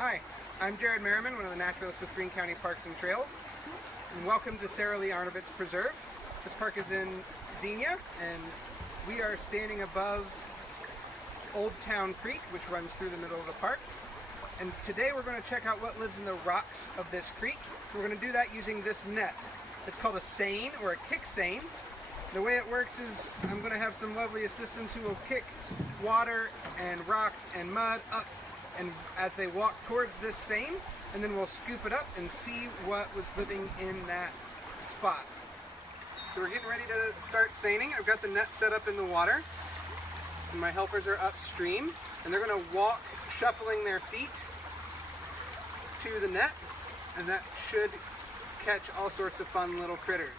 Hi, I'm Jared Merriman, one of the naturalists with Greene County Parks and Trails, and welcome to Sara Lee Arnovitz Preserve. This park is in Xenia, and we are standing above Old Town Creek, which runs through the middle of the park. And today we're going to check out what lives in the rocks of this creek. We're going to do that using this net. It's called a seine, or a kick seine. The way it works is I'm going to have some lovely assistants who will kick water and rocks and mud up and as they walk towards this seine, and then we'll scoop it up and see what was living in that spot. So we're getting ready to start seining. I've got the net set up in the water, and my helpers are upstream, and they're going to walk shuffling their feet to the net, and that should catch all sorts of fun little critters.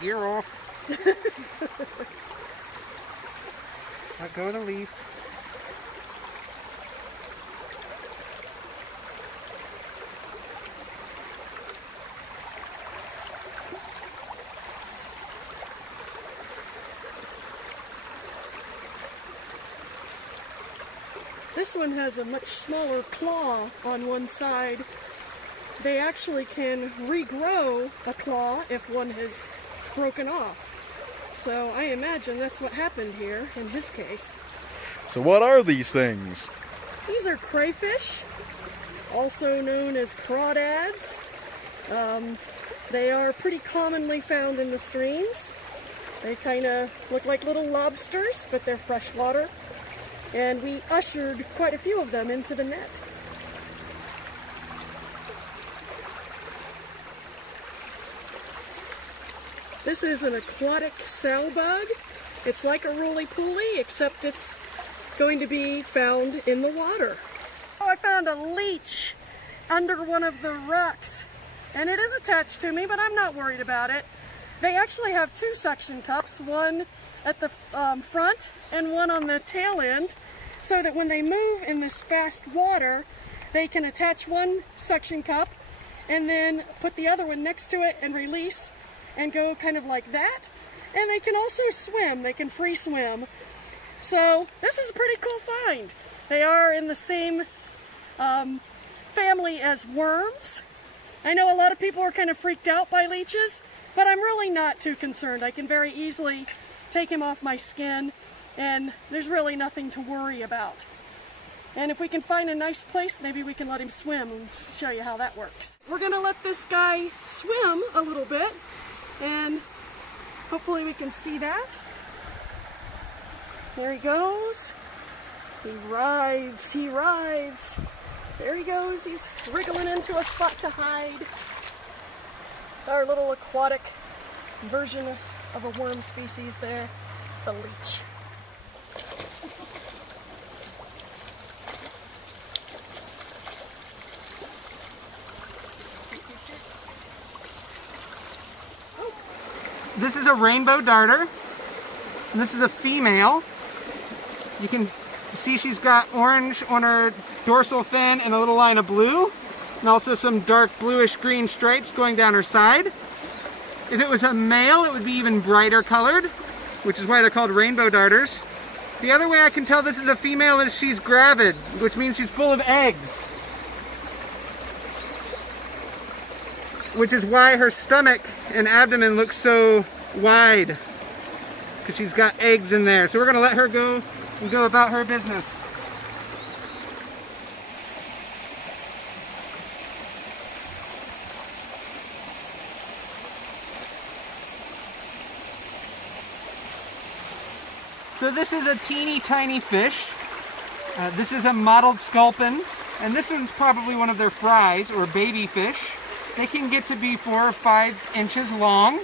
Gear off. Let go of the leaf. This one has a much smaller claw on one side. They actually can regrow a claw if one has broken off. So I imagine that's what happened here in his case. So what are these things? These are crayfish, also known as crawdads. They are pretty commonly found in the streams. They kind of look like little lobsters, but they're freshwater. And we ushered quite a few of them into the net. This is an aquatic sow bug. It's like a roly-poly, except it's going to be found in the water. Oh, I found a leech under one of the rocks, and it is attached to me, but I'm not worried about it. They actually have two suction cups, one at the front and one on the tail end, so that when they move in this fast water, they can attach one suction cup and then put the other one next to it and release and go kind of like that. And they can also swim. They can free swim. So this is a pretty cool find. They are in the same family as worms. I know a lot of people are kind of freaked out by leeches, but I'm really not too concerned. I can very easily take him off my skin, and there's really nothing to worry about. And if we can find a nice place, maybe we can let him swim and show you how that works. We're gonna let this guy swim a little bit, and hopefully we can see that. There he goes. He writhes, he writhes. There he goes, he's wriggling into a spot to hide. Our little aquatic version of a worm species there, the leech. This is a rainbow darter, and this is a female. You can see she's got orange on her dorsal fin and a little line of blue, and also some dark bluish green stripes going down her side. If it was a male, it would be even brighter colored, which is why they're called rainbow darters. The other way I can tell this is a female is she's gravid, which means she's full of eggs. Which is why her stomach and abdomen look so wide, because she's got eggs in there. So we're going to let her go and go about her business. So this is a teeny tiny fish. This is a mottled sculpin, and this one's probably one of their fries or baby fish. They can get to be 4 or 5 inches long,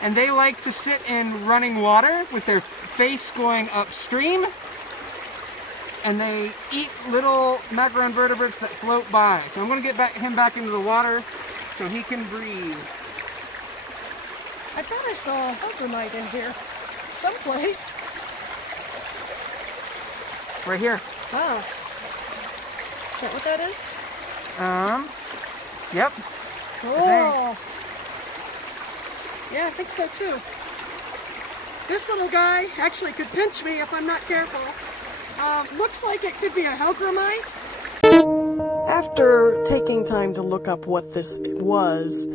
and they like to sit in running water with their face going upstream, and they eat little macroinvertebrates that float by. So I'm going to get him back into the water so he can breathe. I thought I saw a hellgrammite in here someplace. Right here. Oh. Is that what that is? Yep. Oh. Yeah, I think so too. This little guy actually could pinch me if I'm not careful. Looks like it could be a hellgrammite. After taking time to look up what this was,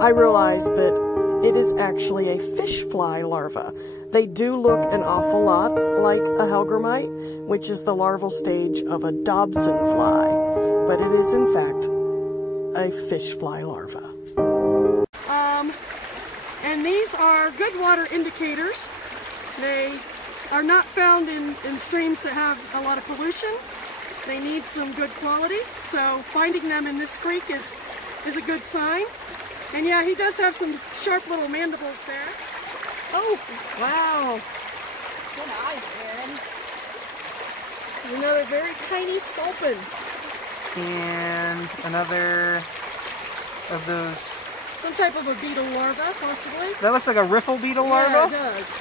I realized that it is actually a fish fly larva. They do look an awful lot like a hellgrammite, which is the larval stage of a Dobson fly, but it is in fact a fish fly larva. And these are good water indicators. They are not found in streams that have a lot of pollution. They need some good quality, so finding them in this creek is a good sign. And yeah, he does have some sharp little mandibles there. Oh, wow. Good eyes, Aaron. Another very tiny sculpin. And another of those. Some type of a beetle larva, possibly. That looks like a riffle beetle Yeah, larva. it does.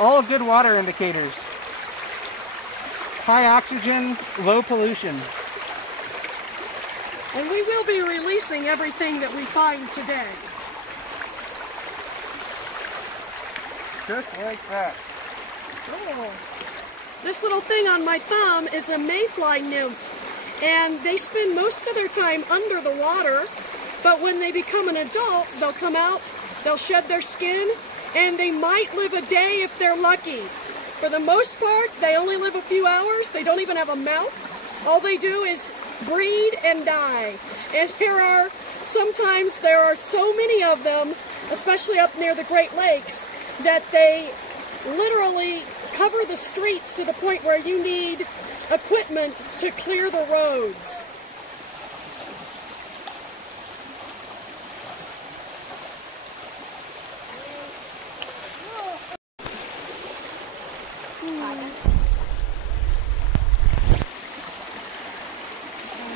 All good water indicators. High oxygen, low pollution. And we will be releasing everything that we find today. Just like that. Oh. This little thing on my thumb is a mayfly nymph. And they spend most of their time under the water, but when they become an adult, they'll come out, they'll shed their skin, and they might live a day if they're lucky. For the most part, they only live a few hours. They don't even have a mouth. All they do is breed and die. And sometimes there are so many of them, especially up near the Great Lakes, that they literally cover the streets to the point where you need equipment to clear the roads.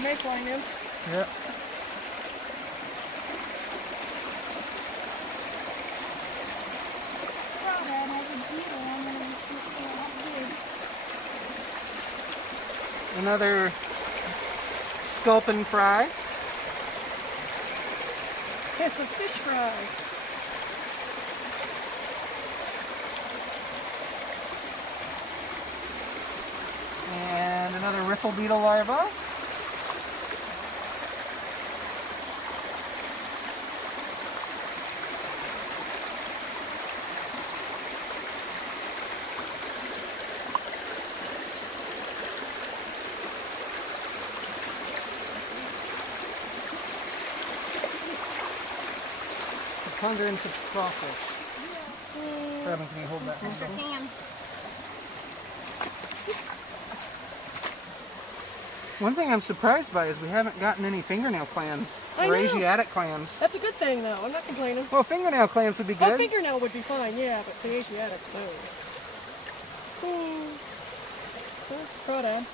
Mayfly nymph. Yep. Another sculpin fry. It's a fish fry. And another riffle beetle larva. Preponderance of crawfish. Robin, can you hold that? Sure can. One thing I'm surprised by is we haven't gotten any fingernail clams I or know. Asiatic clams. That's a good thing, though. I'm not complaining. Well, fingernail clams would be A good. fingernail would be fine, yeah, but the Asiatic, no. Crawdad.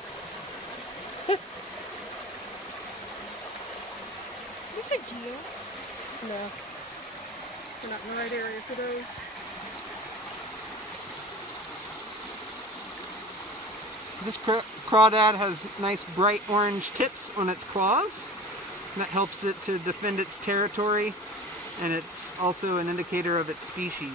Is it Geo? No. We're not in the right area for those. This crawdad has nice bright orange tips on its claws. And that helps it to defend its territory, and it's also an indicator of its species.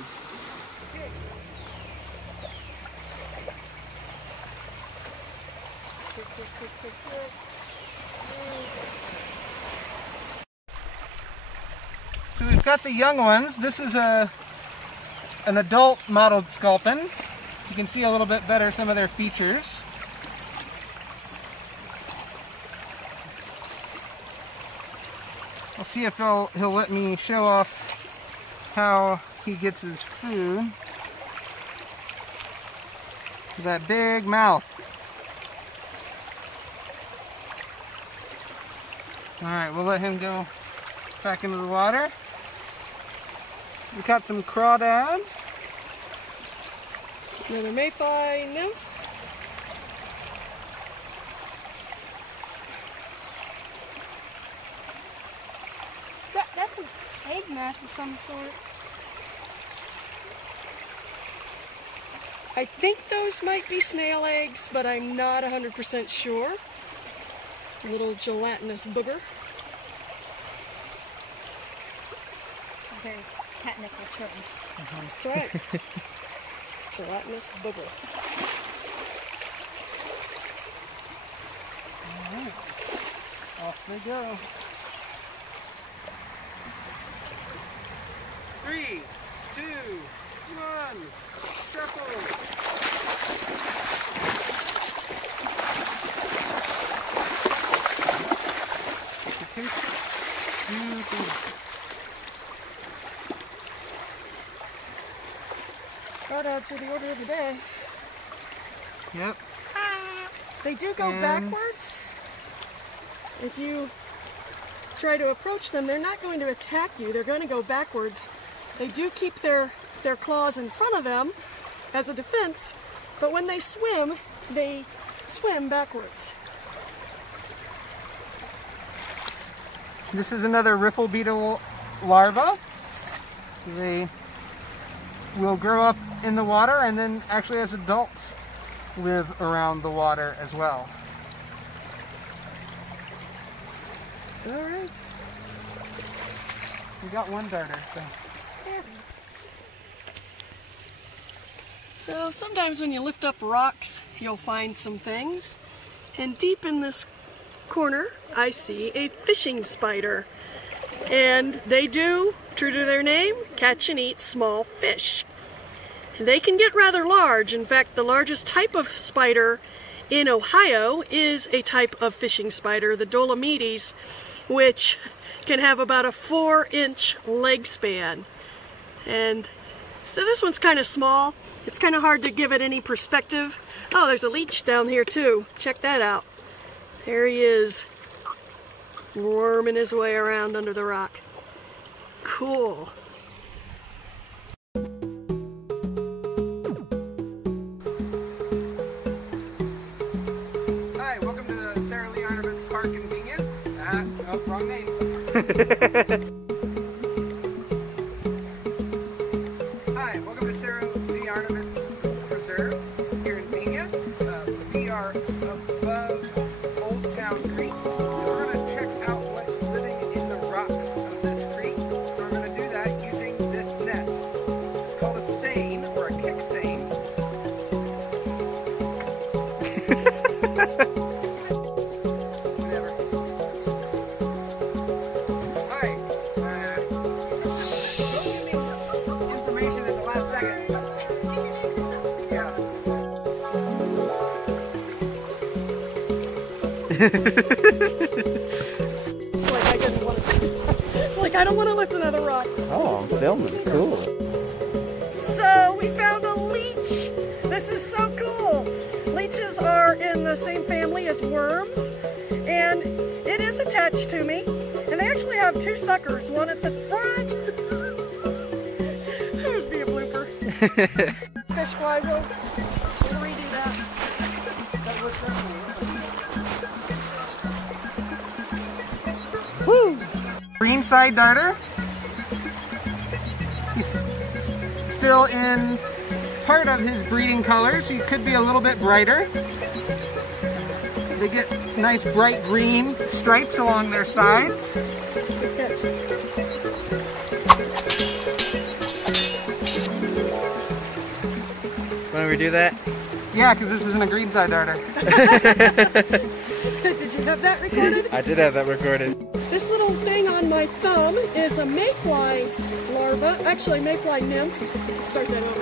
So we've got the young ones. This is an adult mottled sculpin. You can see a little bit better some of their features. I'll see if he'll let me show off how he gets his food. That big mouth. Alright, we'll let him go back into the water. We caught some crawdads. Another mayfly nymph. That's an egg mass of some sort. I think those might be snail eggs, but I'm not 100% sure. Little gelatinous booger. Very technical terms. That's right. Gelatinous booger. Alright, off they go. 3, 2, 1, shuffle. Crawdads are the order of the day. Yep. They do go backwards. If you try to approach them, they're not going to attack you. They're going to go backwards. They do keep their claws in front of them as a defense, but when they swim backwards. This is another riffle beetle larva. They will grow up in the water and then actually as adults live around the water as well. All right. We got one darter, so. Yeah. So sometimes when you lift up rocks, you'll find some things. And deep in this corner, I see a fishing spider. And they do, true to their name, catch and eat small fish. They can get rather large. In fact, the largest type of spider in Ohio is a type of fishing spider, the Dolomedes, which can have about a 4-inch leg span. And so this one's kind of small. It's kind of hard to give it any perspective. Oh, there's a leech down here too. Check that out. There he is, worming his way around under the rock. Cool. Hi, welcome to the Sarah Lee Arnovitz Park in Xenia. Oh, wrong name. Hi, welcome to Sarah Lee Arnovitz Preserve here in Xenia. We are above Old Town Creek. We're going to check out what's living in the rocks of this creek. We're going to do that using this net. It's called a seine or a kick seine. Whatever. Hi. Don't give me information at the last second. Yeah. It's like I didn't want to. It's like I don't want to lift another rock. Oh, I'm filming. Cool. So we found a leech. This is so cool. Leeches are in the same family as worms, and it is attached to me. And they actually have 2 suckers, one at the front. That would be a blooper. Fish flies over. We'll redo that. Woo! Green side darter. He's still in part of his breeding colors. He could be a little bit brighter. They get nice bright green stripes along their sides. Good catch. When we do that? Yeah, because this isn't a green side darter. Did you have that recorded? I did have that recorded. This little thing on my thumb is a mayfly larva, actually mayfly nymph. Start that over.